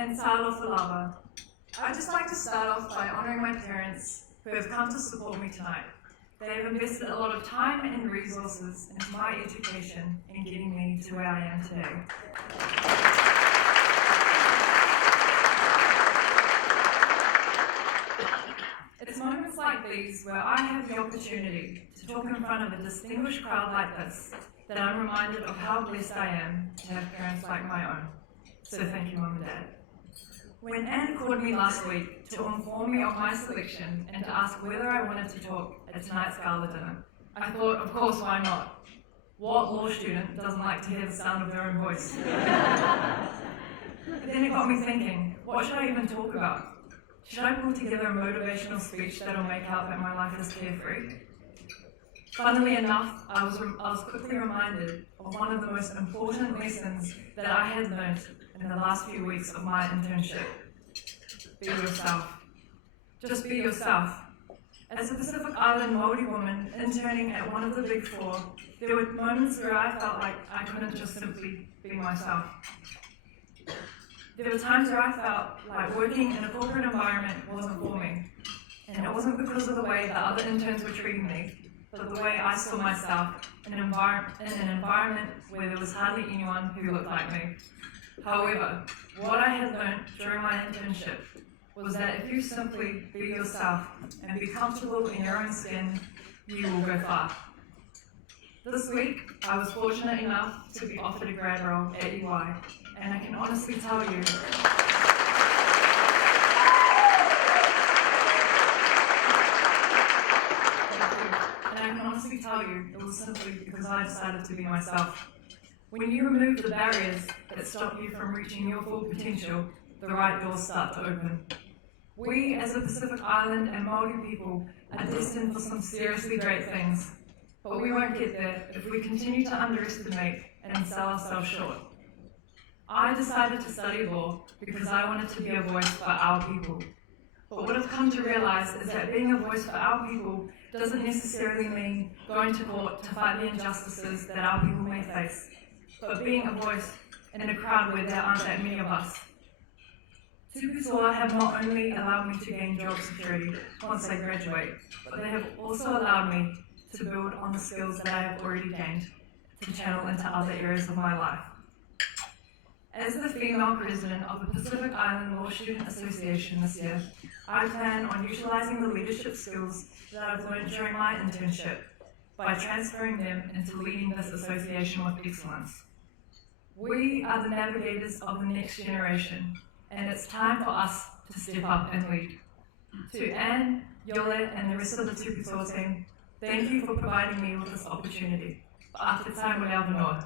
and Talofa. I'd just like to start off by honouring my parents who have come to support me tonight. They have invested a lot of time and resources into my education and getting me to where I am today. It's moments like these where I have the opportunity to talk in front of a distinguished crowd like this that I'm reminded of how blessed I am to have parents like my own. So thank you, Mum and Dad. When Anne called me last week to inform me of my selection and to ask whether I wanted to talk at tonight's gala dinner, I thought, of course, why not? What law student doesn't like to hear the sound of their own voice? But then it got me thinking, what should I even talk about? Should I pull together a motivational speech that'll make out that my life is carefree? Funnily enough, I was quickly reminded of one of the most important lessons that I had learned in the last few weeks of my internship. Be yourself. Just be yourself. As a Pacific Island Māori woman interning at one of the Big Four, there were moments where I felt like I couldn't just simply be myself. There were times where I felt like working in a corporate environment wasn't for me. And it wasn't because of the way that other interns were treating me, but the way I saw myself in an environment where there was hardly anyone who looked like me. However, what I had learned during my internship was that if you simply be yourself and be comfortable in your own skin, you will go far. This week, I was fortunate enough to be offered a grad role at EY, and I can honestly tell you, it was simply because I decided to be myself. When you remove the barriers that stop you from reaching your full potential, the right doors start to open. We, as a Pacific Island and Māori people, are destined for some seriously great things, but we won't get there if we continue to underestimate and sell ourselves short. I decided to study law because I wanted to be a voice for our people. But what I've come to realise is that being a voice for our people doesn't necessarily mean going to court to fight the injustices that our people may face, but being a voice in a crowd where there aren't that many of us. TupuToa have not only allowed me to gain job security once I graduate, but they have also allowed me to build on the skills that I have already gained to channel into other areas of my life. As the female president of the Pacific Island Law Student Association this year, I plan on utilising the leadership skills that I've learned during my internship by transferring them into leading this association with excellence. We are the navigators of the next generation, and it's time for us to step up and lead. To Anne, Yole, and the rest of the TupuToa team, thank you for providing me with this opportunity. Ate tai mo le awanoa.